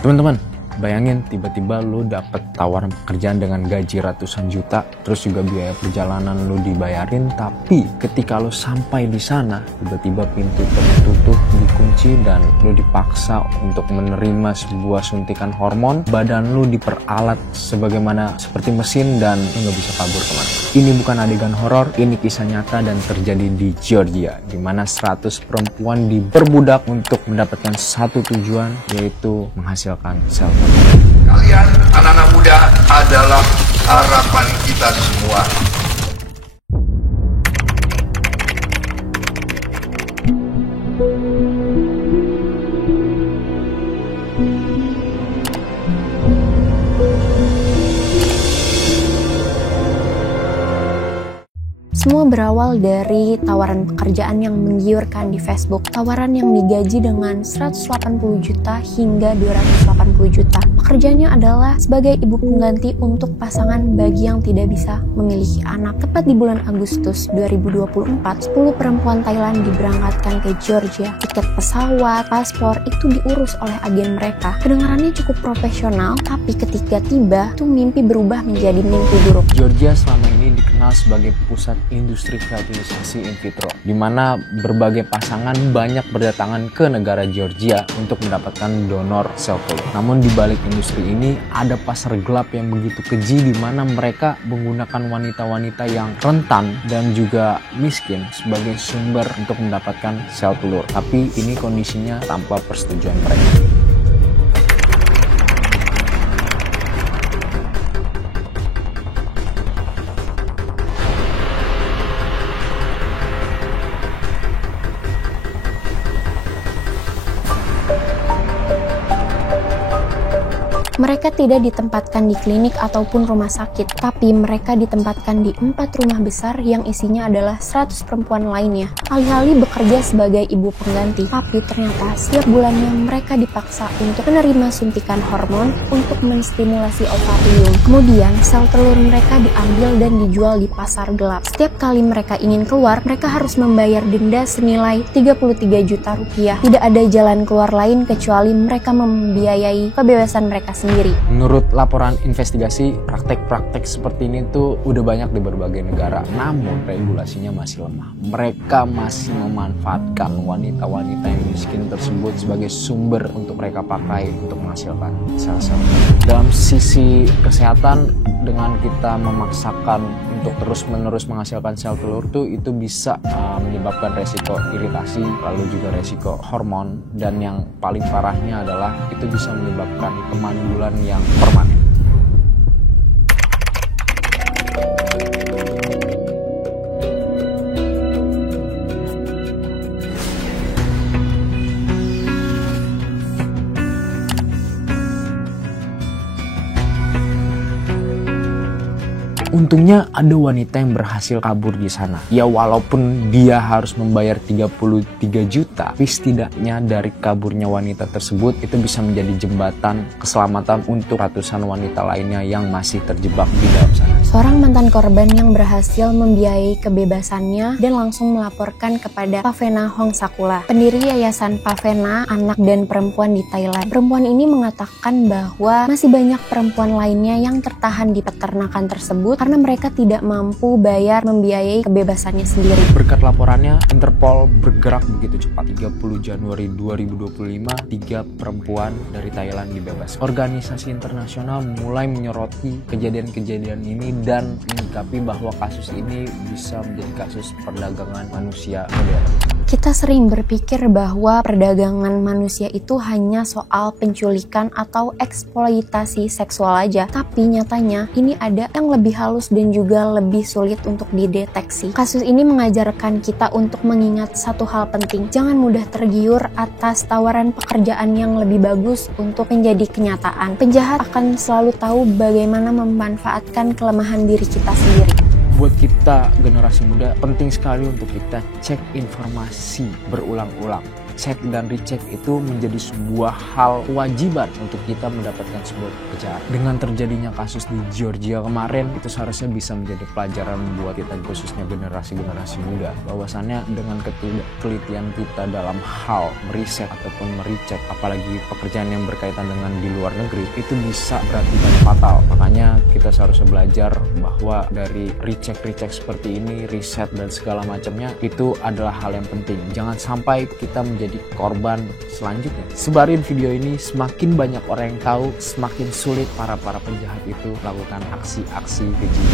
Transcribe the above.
Teman-teman, bayangin tiba-tiba lu dapet tawaran pekerjaan dengan gaji ratusan juta, terus juga biaya perjalanan lu dibayarin, tapi ketika lu sampai di sana, tiba-tiba pintu tertutup, dikunci, dan lu dipaksa untuk menerima sebuah suntikan hormon. Badan lu diperalat sebagaimana seperti mesin dan lu nggak bisa kabur kemana. Ini bukan adegan horor, ini kisah nyata dan terjadi di Georgia, di mana 100 perempuan diperbudak untuk mendapatkan satu tujuan, yaitu menghasilkan sel. Kalian anak-anak muda adalah harapan kita semua. Semua berawal dari tawaran pekerjaan yang menggiurkan di Facebook. Tawaran yang digaji dengan 180 juta hingga 280 juta. Pekerjaannya adalah sebagai ibu pengganti untuk pasangan bagi yang tidak bisa memiliki anak. Tepat di bulan Agustus 2024, 10 perempuan Thailand diberangkatkan ke Georgia. Tiket pesawat, paspor itu diurus oleh agen mereka. Kedengarannya cukup profesional, tapi ketika tiba, tuh mimpi berubah menjadi mimpi buruk. Georgia selama ini dikenal sebagai pusat industri fertilisasi in vitro, di mana berbagai pasangan banyak berdatangan ke negara Georgia untuk mendapatkan donor sel telur. Namun di balik industri ini ada pasar gelap yang begitu keji, di mana mereka menggunakan wanita-wanita yang rentan dan juga miskin sebagai sumber untuk mendapatkan sel telur. Tapi ini kondisinya tanpa persetujuan mereka. Mereka tidak ditempatkan di klinik ataupun rumah sakit, tapi mereka ditempatkan di 4 rumah besar yang isinya adalah 100 perempuan lainnya. Alih-alih bekerja sebagai ibu pengganti, tapi ternyata setiap bulannya mereka dipaksa untuk menerima suntikan hormon untuk menstimulasi ovarium. Kemudian sel telur mereka diambil dan dijual di pasar gelap. Setiap kali mereka ingin keluar, mereka harus membayar denda senilai 33 juta rupiah. Tidak ada jalan keluar lain kecuali mereka membiayai kebebasan mereka sendiri. Menurut laporan investigasi, praktek-praktek seperti ini tuh udah banyak di berbagai negara, namun regulasinya masih lemah. Mereka masih memanfaatkan wanita-wanita yang miskin tersebut sebagai sumber untuk mereka pakai untuk menghasilkan sel-sel. Dalam sisi kesehatan, dengan kita memaksakan untuk terus-menerus menghasilkan sel telur tuh, itu bisa menyebabkan resiko iritasi, lalu juga resiko hormon, dan yang paling parahnya adalah itu bisa menyebabkan kemandulan yang permanen. Untungnya ada wanita yang berhasil kabur di sana. Ya walaupun dia harus membayar 33 juta, tapi setidaknya dari kaburnya wanita tersebut itu bisa menjadi jembatan keselamatan untuk ratusan wanita lainnya yang masih terjebak di dalam sana. Seorang mantan korban yang berhasil membiayai kebebasannya dan langsung melaporkan kepada Pavena Hongsakula, pendiri yayasan Pavena Anak dan Perempuan di Thailand. Perempuan ini mengatakan bahwa masih banyak perempuan lainnya yang tertahan di peternakan tersebut karena mereka tidak mampu bayar membiayai kebebasannya sendiri. Berkat laporannya, Interpol bergerak begitu cepat. 30 Januari 2025, 3 perempuan dari Thailand dibebaskan. Organisasi internasional mulai menyoroti kejadian-kejadian ini dan menyikapi bahwa kasus ini bisa menjadi kasus perdagangan manusia modern. Kita sering berpikir bahwa perdagangan manusia itu hanya soal penculikan atau eksploitasi seksual aja, tapi nyatanya ini ada yang lebih halus dan juga lebih sulit untuk dideteksi. Kasus ini mengajarkan kita untuk mengingat satu hal penting, jangan mudah tergiur atas tawaran pekerjaan yang lebih bagus untuk menjadi kenyataan. Penjahat akan selalu tahu bagaimana memanfaatkan kelemahan diri kita sendiri. Buat kita generasi muda, penting sekali untuk kita cek informasi berulang-ulang. cek dan recheck itu menjadi sebuah hal kewajiban untuk kita mendapatkan sebuah pekerjaan. Dengan terjadinya kasus di Georgia kemarin, itu seharusnya bisa menjadi pelajaran buat kita, khususnya generasi-generasi muda, bahwasannya dengan ketelitian kita dalam hal meriset ataupun merecheck, apalagi pekerjaan yang berkaitan dengan di luar negeri, itu bisa berakibat fatal. Makanya kita seharusnya belajar bahwa dari recheck seperti ini, riset dan segala macamnya, itu adalah hal yang penting. Jangan sampai kita menjadi korban selanjutnya. Sebarin video ini, semakin banyak orang yang tahu, semakin sulit para penjahat itu melakukan aksi-aksi keji.